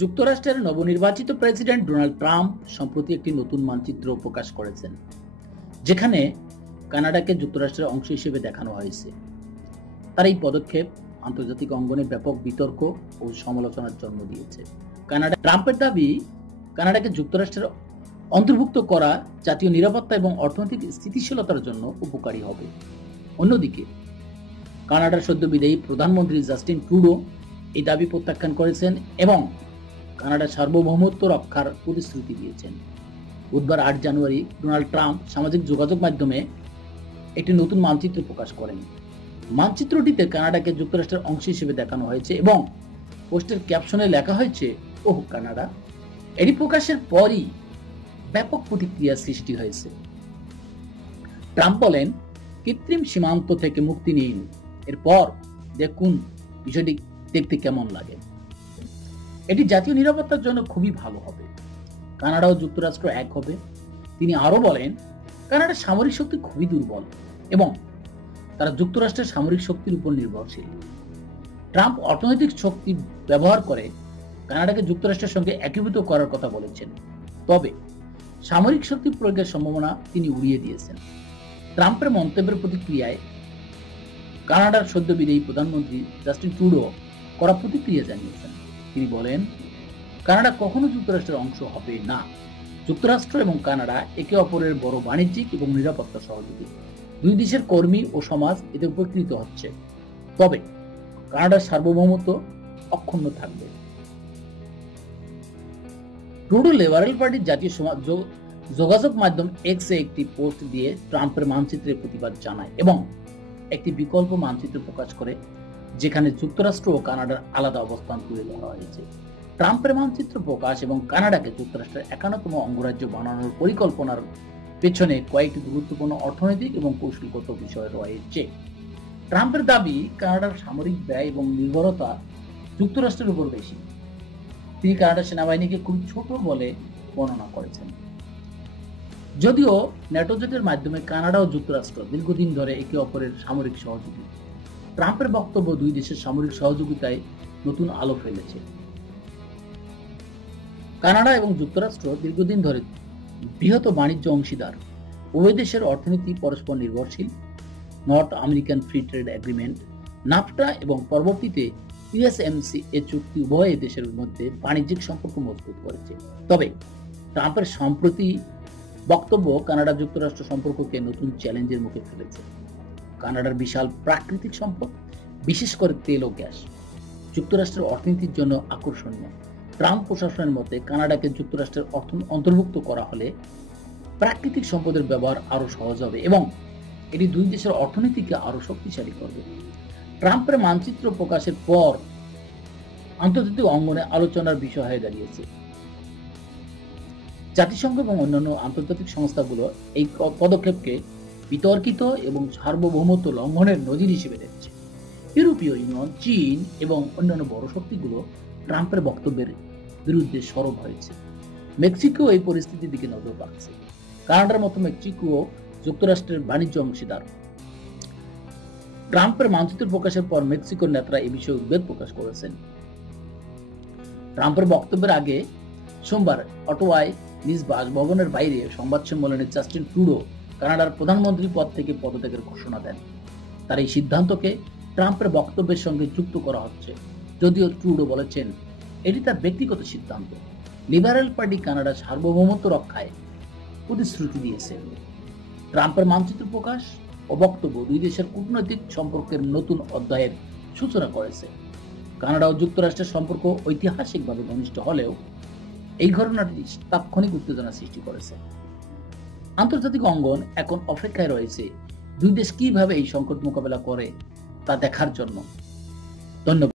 যুক্তরাষ্ট্রের নবনির্বাচিত president Donald Trump সম্প্রতি একটি নতুন মানচিত্র প্রকাশ করেছেন, যেখানে কানাডাকে যুক্তরাষ্ট্রের অংশ হিসেবে দেখানো হয়েছে। তার এই পদক্ষেপ আন্তর্জাতিক অঙ্গনে ব্যাপক বিতর্ক ও সমালোচনার জন্ম দিয়েছে। ট্রাম্পের দাবি, কানাডাকে যুক্তরাষ্ট্রের অন্তর্ভুক্ত করা জাতীয় নিরাপত্তা এবং অর্থনৈতিক স্থিতিশীলতার জন্য উপকারী হবে। অন্যদিকে কানাডার সদ্য বিদায়ী প্রধানমন্ত্রী জাস্টিন ট্রুডো এই দাবি প্রত্যাখ্যান করেছেন এবং কানাডার সার্বভৌমত্ব রক্ষার প্রতিশ্রুতি দিয়েছেন। বুধবার 8 জানুয়ারি ডোনাল্ড ট্রাম্প সামাজিক যোগাযোগ মাধ্যমে একটি নতুন মানচিত্র প্রকাশ করেন। মানচিত্রটিতে কানাডাকে যুক্তরাষ্ট্রের অংশ হিসেবে দেখানো হয়েছে এবং পোস্টের ক্যাপশনে লেখা হয়েছে, ওহ কানাডা। এটি প্রকাশের পরই ব্যাপক প্রতিক্রিয়া সৃষ্টি হয়েছে। ট্রাম্প বলেন, কৃত্রিম সীমান্ত থেকে মুক্তি নিন, এরপর দেখুন বিষয়টি দেখতে কেমন লাগে। এটি জাতীয় নিরাপত্তার জন্য খুবই ভালো হবে। কানাডা ও যুক্তরাষ্ট্র এক হবে। তিনি আরো বলেন, কানাডার সামরিক শক্তি খুবই দুর্বল এবং তারা যুক্তরাষ্ট্রের সামরিক শক্তির উপর নির্ভরশীল। ট্রাম্প অর্থনৈতিক শক্তি ব্যবহার করে কানাডাকে যুক্তরাষ্ট্রের সঙ্গে একীভূত করার কথা বলেছেন, তবে সামরিক শক্তি প্রয়োগের সম্ভাবনা তিনি উড়িয়ে দিয়েছেন। ট্রাম্পের মন্তব্যের প্রতিক্রিয়ায় কানাডার সদ্য বিদায়ী প্রধানমন্ত্রী জাস্টিন ট্রুডো কড়া প্রতিক্রিয়া জানিয়েছেন। তিনি বলেন, কানাডা কখনো যুক্তরাষ্ট্রের অংশ হবে না। যুক্তরাষ্ট্র এবং কানাডা একে অপরের বড় বাণিজ্যিক এবং নিরাপত্তা সহযোগী। দুই দেশের কর্মী ও সমাজ এতে উপকৃত হচ্ছে, তবে কানাডার সার্বভৌমত্ব অক্ষুণ্ণ থাকবে। ট্রুডো লিবারেল পার্টির জাতীয় যোগাযোগ মাধ্যম এক্সে একটি পোস্ট দিয়ে ট্রাম্পের মানচিত্রের প্রতিবাদ জানায় এবং একটি বিকল্প মানচিত্র প্রকাশ করে, যেখানে যুক্তরাষ্ট্র ও কানাডার আলাদা অবস্থান তুলে ধরা হয়েছে। ট্রাম্পের মানচিত্র প্রকাশ এবং কানাডাকে যুক্তরাষ্ট্রের 51তম অঙ্গরাজ্য বানানোর পরিকল্পনার পেছনে কয়েকটি গুরুত্বপূর্ণ অর্থনৈতিক এবং কৌশলগত বিষয় রয়েছে। ট্রাম্পের দাবি, কানাডার সামরিক ব্যয় এবং নির্ভরতা যুক্তরাষ্ট্রের উপর বেশি। তিনি কানাডার সেনাবাহিনীকে খুব ছোট বলে বর্ণনা করেছেন। যদিও ন্যাটো জোটের মাধ্যমে কানাডা ও যুক্তরাষ্ট্র দীর্ঘদিন ধরে একে অপরের সামরিক সহযোগী, ট্রাম্পের বক্তব্য দুই দেশের সামরিক সহযোগিতায় নতুন আলো ফেলেছে। কানাডা এবং যুক্তরাষ্ট্র দীর্ঘদিন ধরে বৃহৎ বাণিজ্য অংশীদার। উভয় দেশের অর্থনীতি পরস্পর নির্ভরশীল। North American free trade agreement, NAFTA এবং পরবর্তীতে ইউএসএমসি এ চুক্তি উভয় দেশের মধ্যে বাণিজ্যিক সম্পর্ক মজবুত করেছে। তবে ট্রাম্পের সম্প্রতি বক্তব্য কানাডা যুক্তরাষ্ট্র সম্পর্ককে নতুন চ্যালেঞ্জের মুখে ফেলেছে। কানাডার বিশাল প্রাকৃতিক সম্পদ, বিশেষ করে তেল ও গ্যাস, যুক্তরাষ্ট্রের অর্থনীতির জন্য আকর্ষণীয়। ট্রাম্প প্রশাসনের মতে, কানাডাকে যুক্তরাষ্ট্রের অন্তর্ভুক্ত করা হলে প্রাকৃতিক সম্পদের ব্যবহার আরো সহজ হবে এবং এটি দুই দেশের অর্থনীতিকে আরো শক্তিশালী করবে। ট্রাম্পের মানচিত্র প্রকাশের পর আন্তর্জাতিক অঙ্গনে আলোচনার বিষয় হয়ে দাঁড়িয়েছে। জাতিসংঘ এবং অন্যান্য আন্তর্জাতিক সংস্থাগুলো এই পদক্ষেপকে বিতর্কিত এবং সার্বভৌমত্ব লঙ্ঘনের নজির হিসেবে দেখছে। ইউরোপীয় ইউনিয়ন, চীন এবং অন্যান্য বড় শক্তিগুলো ট্রাম্পের বক্তব্যের বিরুদ্ধে সরব হয়েছে। মেক্সিকো এই পরিস্থিতির দিকে নজর রাখছে। কানাডার মতো মেক্সিকো যুক্তরাষ্ট্রের বাণিজ্য অংশীদার। ট্রাম্পের মানচিত্র প্রকাশের পর মেক্সিকোর নেতারা এই বিষয়ে উদ্বেগ প্রকাশ করেছেন। ট্রাম্পের বক্তব্যের আগে সোমবার অটোয়ায় নিজ বাসভবনের বাইরে সংবাদ সম্মেলনে জাস্টিন ট্রুডো কানাডার প্রধানমন্ত্রী পদ থেকে পদত্যাগের ঘোষণা দেন। তার এই সিদ্ধান্তকে ট্রাম্পের বক্তব্যের সঙ্গে যুক্ত করা হচ্ছে, যদিও ট্রুডো বলেছেন এটি তার ব্যক্তিগত সিদ্ধান্ত। লিবারেল পার্টি কানাডার সার্বভৌমত্ব রক্ষায় প্রতিশ্রুতি দিয়েছে। ট্রাম্পের মানচিত্র প্রকাশ ও বক্তব্য দুই দেশের কূটনৈতিক সম্পর্কের নতুন অধ্যায়ের সূচনা করেছে। কানাডা ও যুক্তরাষ্ট্রের সম্পর্ক ঐতিহাসিকভাবে ঘনিষ্ঠ হলেও এই ঘটনাটি তাৎক্ষণিক উত্তেজনা সৃষ্টি করেছে। আন্তর্জাতিক অঙ্গন এখন অপেক্ষায় রয়েছে দুই দেশ কিভাবে এই সংকট মোকাবেলা করে তা দেখার জন্য। ধন্যবাদ।